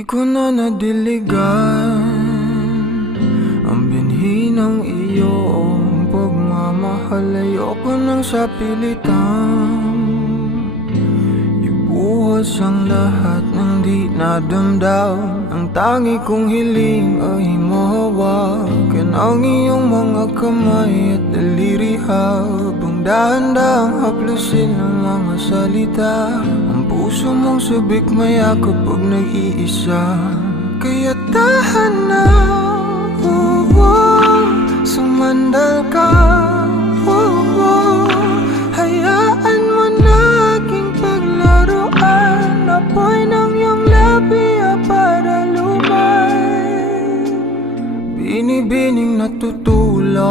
Di ko na nadiligan ang binhi ng iyong pagmamahal. Ayoko nang sa pilitan ibuhos ang lahat ng di nadamdam. Ang tangi kong hiling ay mahawakan ang iyong mga kamay at daliri, habang dahan-dahang haplusin ang mga salita. Ang puso mong sabik maya kapag nag-iisa, kaya tahan na, sumandal ka, hayaan mo na aking paglaruan. Apoy ng iyong labi para lumay, binibining natutulog.